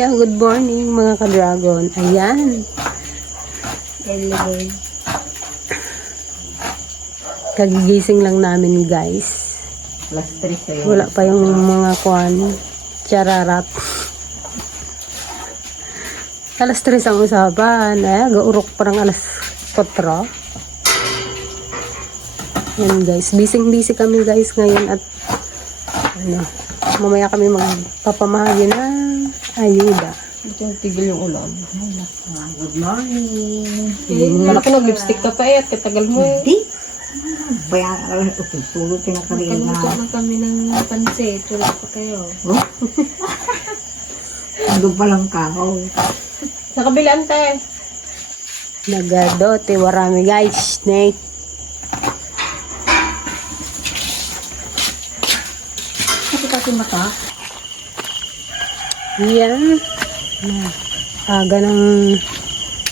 Yeah, good morning mga ka-dragon. Ayan. Kagigising lang namin guys. Wala pa yung mga kwan. Chararat. Alas 3 ang usapan. Eh, gaurok pa ng alas 4. Yan guys. Busy-busy kami guys ngayon at ano, mamaya kami magpapamahagi ng ayuda. Ito yung tigil yung ulam. Good morning. Wala ko nag-lipstick ka pa eh. At katagal mo eh. Di? Bayan ka lang. Okay, sulot na kanina. Kaluto na kami ng pansit. Wala pa kayo. Ando pa lang kako. Sa kabilaan tayo. Nagadote, warami guys. Snake. Kasi kasi mata. Yan. Aga ng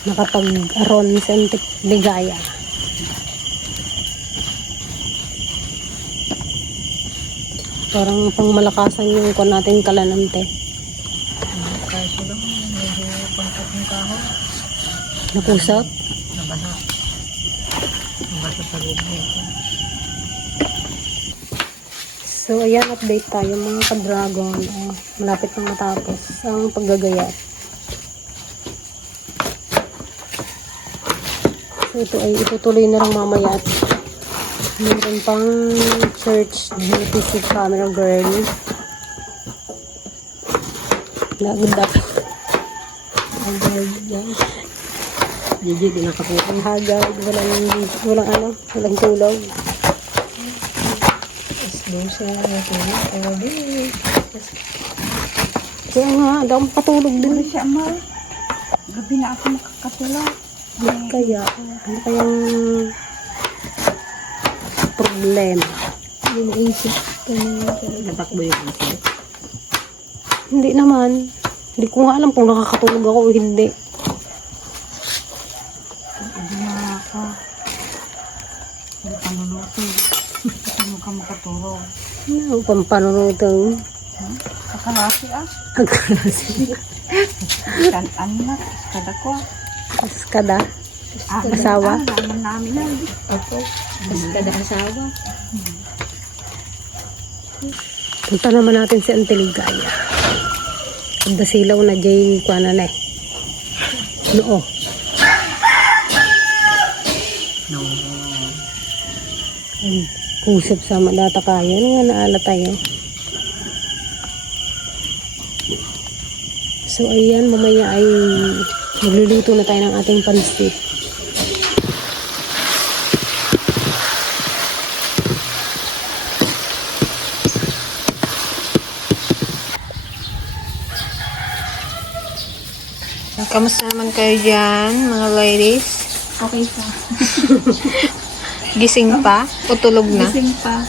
nakapag-aron sa antik ligaya. Parang pang malakasan yung kon natin kalanante. Kaso lang, medyo pangkat ng kaho. Nakusap. Nabasa. Nabasa sa loob nito. So, ayan, update tayo mga ka-dragon. Ah, malapit na matapos ang paggagayat. So, ito ay itutuloy na lang mamaya at meron pang church duty si camera girl. Nagdag. Hagad, guys. Gigi, di nakaputi. Hagad, walang, walang ano, walang tulog. Dosa, natulog. Pero di. Kaya nga, daw patulog din. siya, Mar. Gabi na ako makakatulog. Kaya, ano kayang problema? Yung isip ko na. Natakbo yung isa. Hindi naman. Hindi ko nga alam kung nakakatulog ako o hindi. Hindi na ako. Hindi ka luluto. Kasi mo ka Ano pang panunutang Kakalasi ah. agkalasi? Kanan na. Kada ko. Askada? Ah, Asawa? Ah, naman namin na. Opo. Kada asawa. Punta naman natin si Antiligaya. Dasilaw na jay ko na eh. Noo. No. Ay, Kusip sa madata kayo. Ano nga naala tayo? So, ayan, mamaya ay magluluto na tayo ng ating pansit. Kamusta naman kayo dyan, mga ladies? Okay pa. Gising pa? O tulog na? Gising pa.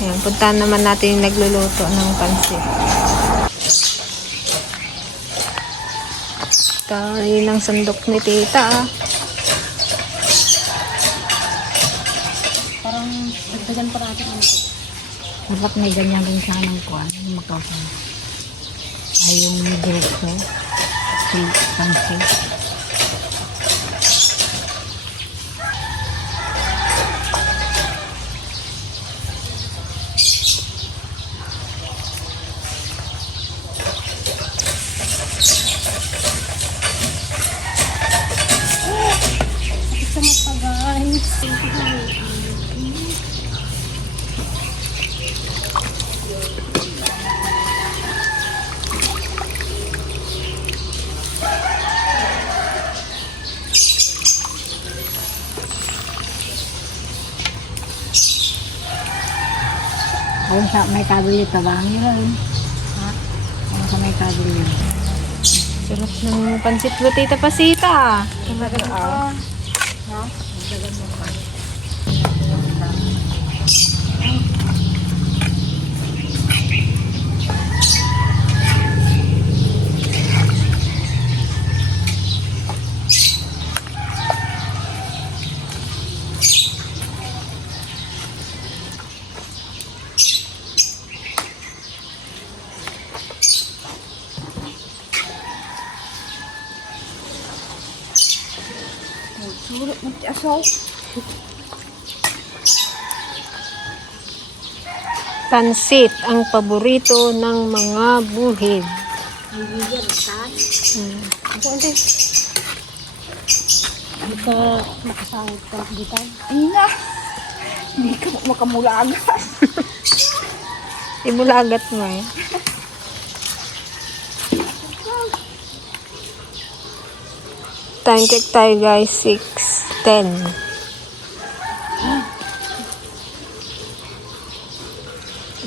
Ayan, puntahan naman natin yung nagluluto ng pansit. Tayo ng sandok ni tita ah. Parang dagdagan pa natin ang ito. Dapat may ganyan rin sanang kuhan. Yung makasama. Ay yung diretso. Si Pansi. Isa Ayun sa may kabili tabang yun. Ha? Sa may kabili. Sarap ng pansit mo, Tita Pasita. Talaga ah. Pansit, ang paborito ng mga buhid. Hmm. Ako, ante. Hindi ka nakasahod ka dito. Ay na! Hindi ka makamulaga. Ibulagat mo eh. Time check tayo guys, 6.10.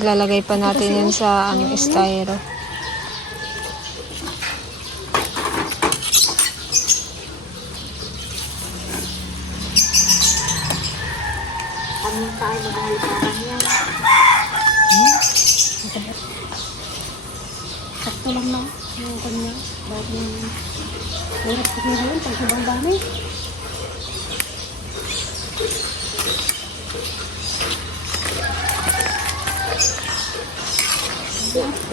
Lalagay pa natin yan sa ano, styro. Kami tayo magaliparan yan. Sakto lang na. Yung kanya. Bakit yung... Oras ko ngayon, pag sobrang dami.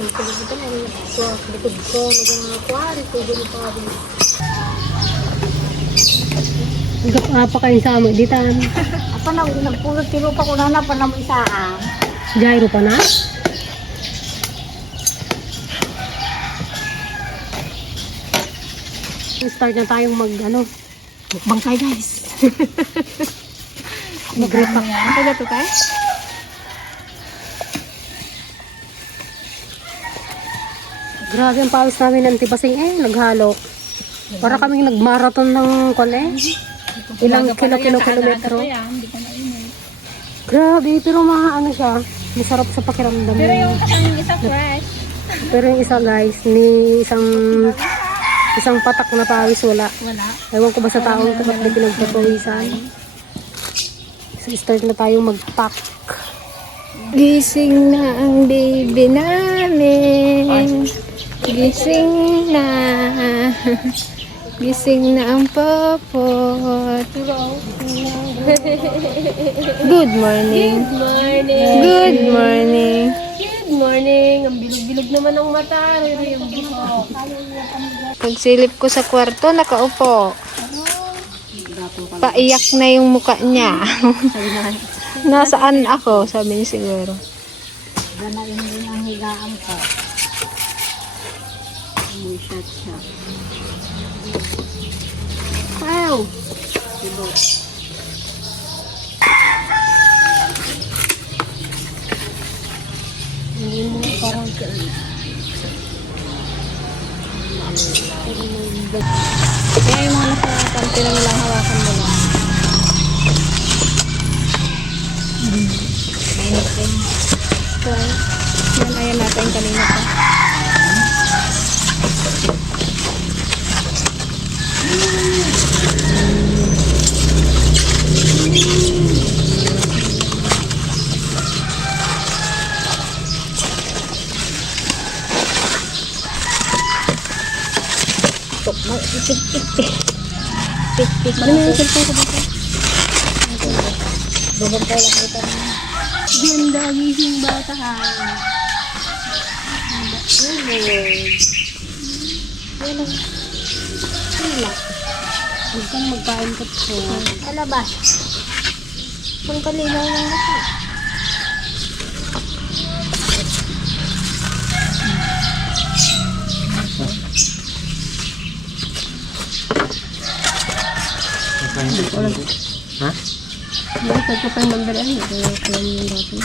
Likod ko, nag-aquari, tubo ni Pabi. Apa kayo sa amo, ditan. Apa na, nagpulot tiro pa ko na na pa na mo isaan. Gyro pa na? Start na tayong mag, ano, Mukbang tayo guys. mag-repack. Ano ba ito tayo? Grabe ang pawis namin ng tibasing eh, naghalo. Para kaming nagmarathon ng kon eh. Ilang kilo-kilo-kilometro. Grabe, pero mga ano siya, masarap sa pakiramdam. Pero yung kasama isa fresh. pero yung isa guys, ni isang isang patak na pawis wala. Wala. Ewan ko ba sa taong ba't di pinagpapawisan. So, start na tayong mag-pack. Gising na ang baby namin. Gising na. Gising na ang popot. Good morning. Good morning! Good morning. Good morning! Ang bilog-bilog naman ng mata. Pagsilip ko sa kwarto, nakaupo. Paiyak na yung muka niya. Nasaan ako? Sabi niya siguro. Ganain din ang higaan ko. Shot siya. Wow! Hindi mo parang Kaya yung mga nasa kanti na nilang hawakan mo lang. So, yan ayan natin kanina pa. Ano yung cellphone ko dito? Ganda, gising bata ka. Wala. Wala. Huwag kang magkain ka po. Kalabas. Kung kalinaw lang ako. Bakit ko pa yung mandarin? Kaya ko lang yung dati.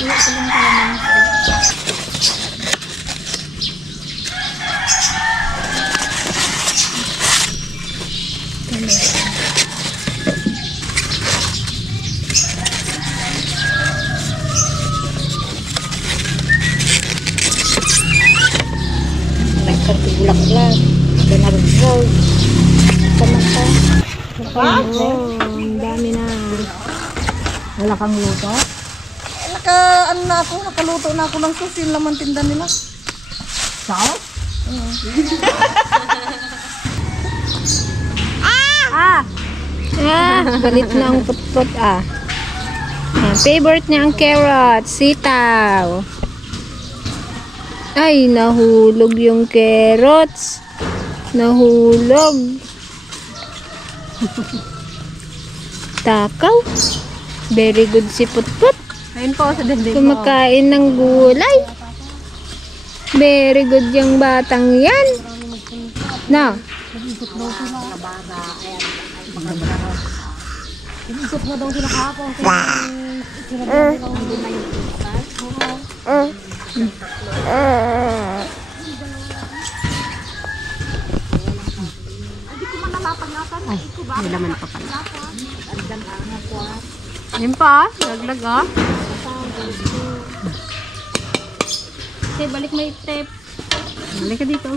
bulaklak. Oh, ang dami na. Wala kang luto? Naka, ano na ako, nakaluto na ako ng sauce, yung laman tinda nila. Sauce? Ah! galit na ang putput ah. Yan, favorite niya ang carrot, sitaw. Ay, nahulog yung carrots. Nahulog. Takaw. Very good si Putput. Ayun po, sa dinding Kumakain ng gulay. Very good yung batang yan. Na. Inisip mo daw sila kahapon. Ay, may laman pa pala. Ayun pa, laglag ah. Okay, balik mo yung tape. Balik ka dito.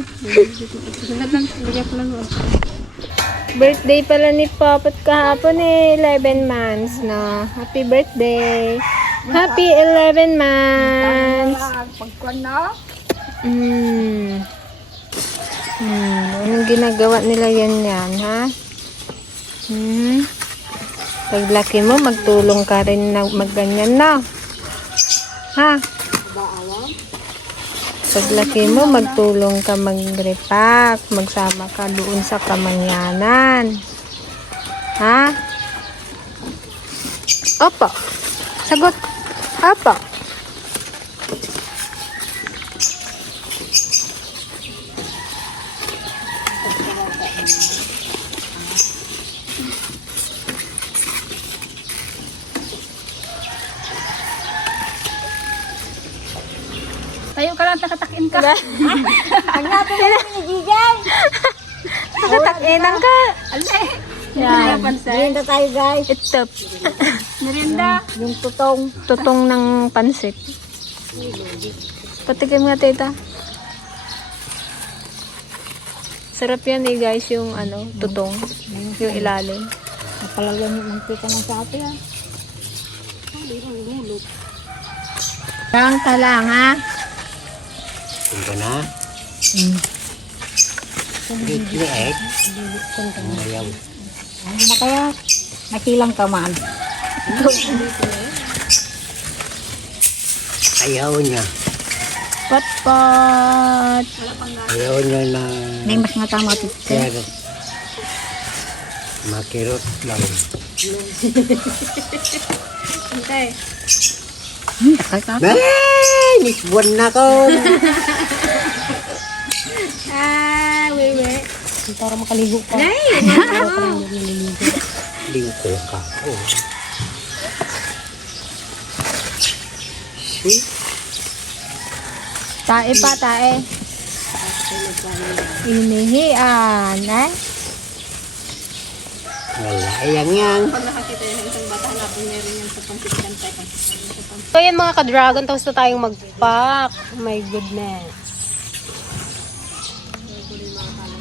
Bigyan ko lang. Birthday pala ni Popot kahapon eh. 11 months na. Happy birthday. Happy 11 months. Pagkuhan na. Hmm. Hmm. Anong ginagawa nila yan yan, ha? Hmm. Paglaki mo, magtulong ka rin na magganyan na. Ha? Paglaki mo, magtulong ka mag-repack. Magsama ka doon sa kamangyanan. Ha? Opo. Sagot. Opo. Lang, takatakin ka. Nakatakinan ka. Yan. Merinda tayo guys. Ito. Merinda. Yung tutong. Tutong ng pansit. Patikim nga, tita. Sarap yan eh, guys, yung ano, tutong. Yung ilalim. Napalagyan yung mantika ng sapi ah. Lang ka lang, ha? Punta na. Hindi na egg. Ayaw. Ano na kaya? Nakilang ka man. Ayaw niya. Pat-pat. Ayaw niya na May mas nga tama ito. pero makirot lang. Hmm, takay ka. Ay, nisbuan na ko. Ah, wewe. Para makaligo pa. Lingko ka. Oh. See? Tae pa, tae. Inihian, eh? Wala yang yang. So yan mga ka-dragon, tapos na tayong mag-pack. Oh my goodness.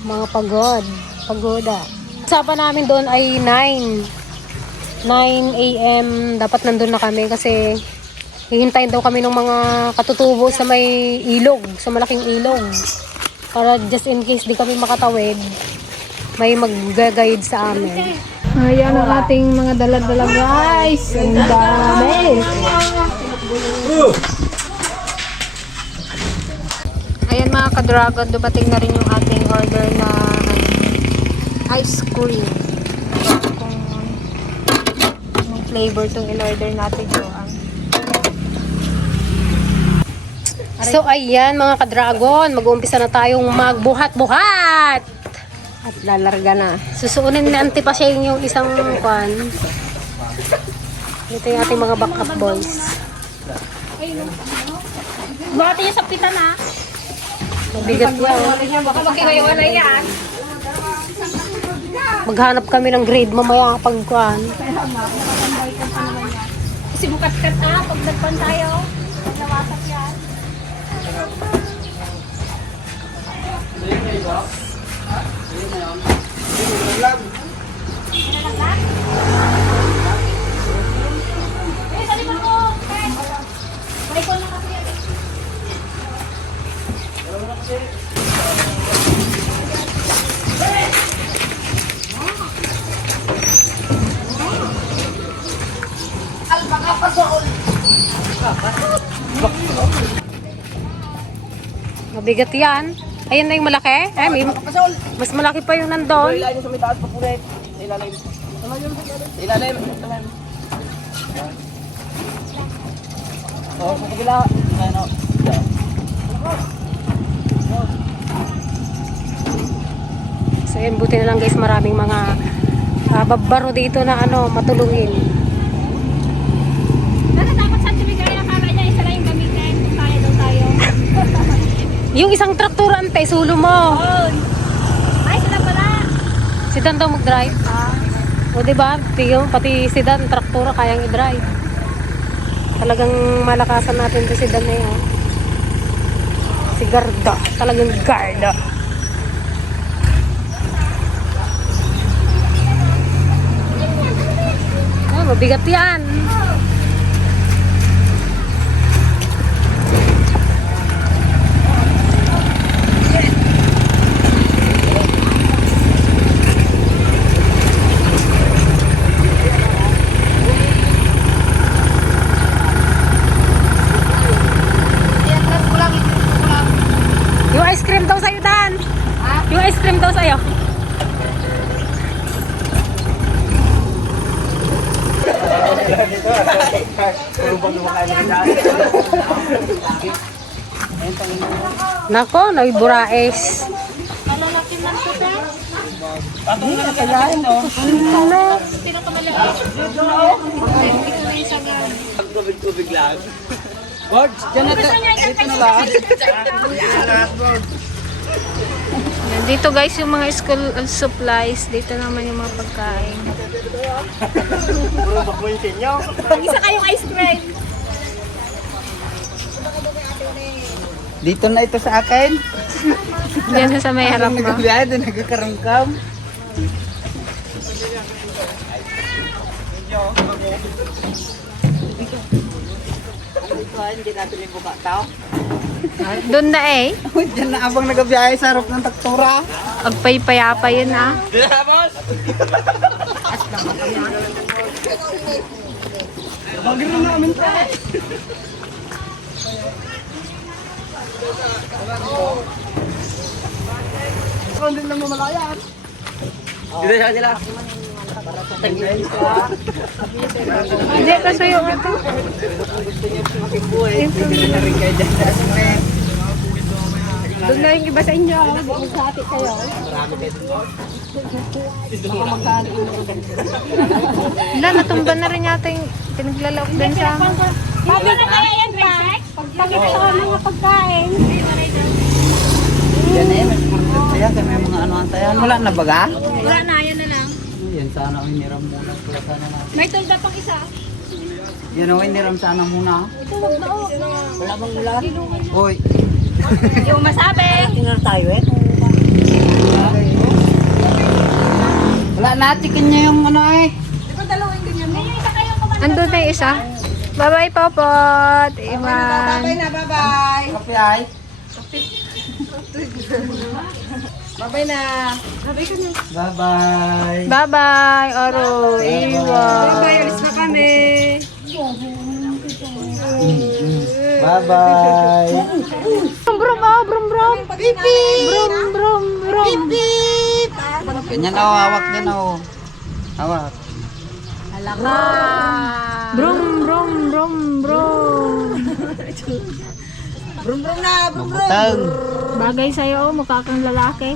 Mga pagod. Pagoda. Usapan namin doon ay 9. 9 a.m. Dapat nandun na kami kasi hihintayin daw kami ng mga katutubo sa may ilog, sa malaking ilog. Para just in case di kami makatawid, may mag-guide sa amin. Ayan ang ating mga dala-dala, guys. Ang dami. Ayan mga ka-dragon, dumating na rin yung ating order na ice cream. Kung anong flavor itong in-order natin Joang. So ayan mga ka-dragon, mag-uumpisa na tayong magbuhat-buhat. At lalarga na. Susuunin ni Auntie pa siya yung isang kwan. Ito yung ating mga backup boys. Bati niya sa pita na. Mabigat yan. Baka magkiwaywala yan. Maghanap kami ng grade mamaya pag kwan. Kasi bukat-kat ah, pag nagpan tayo. Nawasak yan ngayon. Hindi lang. Eh, sabi ko ko na yan. Na kasi. Alpaka pa sa all. Mabigat yan. Ayan na yung malaki. Ay, may, mas malaki pa yung nandun. Ilalim sa may taas pa pulit. Ilalim. Ilalim. Ilalim. Oh, sa kabila. Ano? So yun, buti na lang guys, maraming mga uh, babbaro dito na ano, matulungin. Yung isang trakturante, sulo mo. Ay, sila pala. Si Dan daw mag-drive. O diba, tiyo, pati si Dan, traktura, kayang i-drive. Talagang malakasan natin to si Dan na yan. Si Garda, talagang Garda. Ah, mabigat yan. Yung ice cream daw sa'yo, Dan. Yung ice cream daw sa'yo. Nako, naiburaes. Tubig-tubig lang. Board, dyan na Dito na lang. Yan, Dito guys yung mga school supplies. Dito naman yung mga pagkain. Isa kayong ice cream. Dito na ito sa akin. Diyan sa may harap mo. Nagabiyado, nagkakarangkam. Doon na eh. Diyan na abang nagabiyahe sa harap ng taktura. Agpay-payapa yun ah. Bagiro namin to. Kung din lang mamalayan. Dito siya sila. Hindi, kaso yung ito. Doon na yung iba sa inyo. Magsati kayo. Wala, natumba na rin yata yung pinaglalawak din sa... Paano na kaya yan, Pak? Pagpakita sa mga pagkain. Yan eh, may market tayo. Kaya may mga ano tayan. Wala na baga? Wala na, yan na lang. Yan sana ang hiniram muna. Sana na. May tulda pang isa. Yan ang hiniram sana muna. Ito, wag na oh. Wala bang ulan? Uy. Yung masabi. Tingnan tayo eh. Wala na, chicken niya yung ano eh. Andun na yung isa. Bye-bye, Popot. Iman. Bye na, bye-bye. Kape ay. Bye-bye na. Bye-bye. Bye-bye, Oro. Iwan. Alis na kami. Bye-bye. Brum, brum, oh, brum, brum. Brum, brum, brum. Ganyan oh, hawak din oh. Hawak. Brum, brum, brum, brum. Brum brum na, brum brum. Mabutang. Bagay sa'yo, mukha kang lalaki.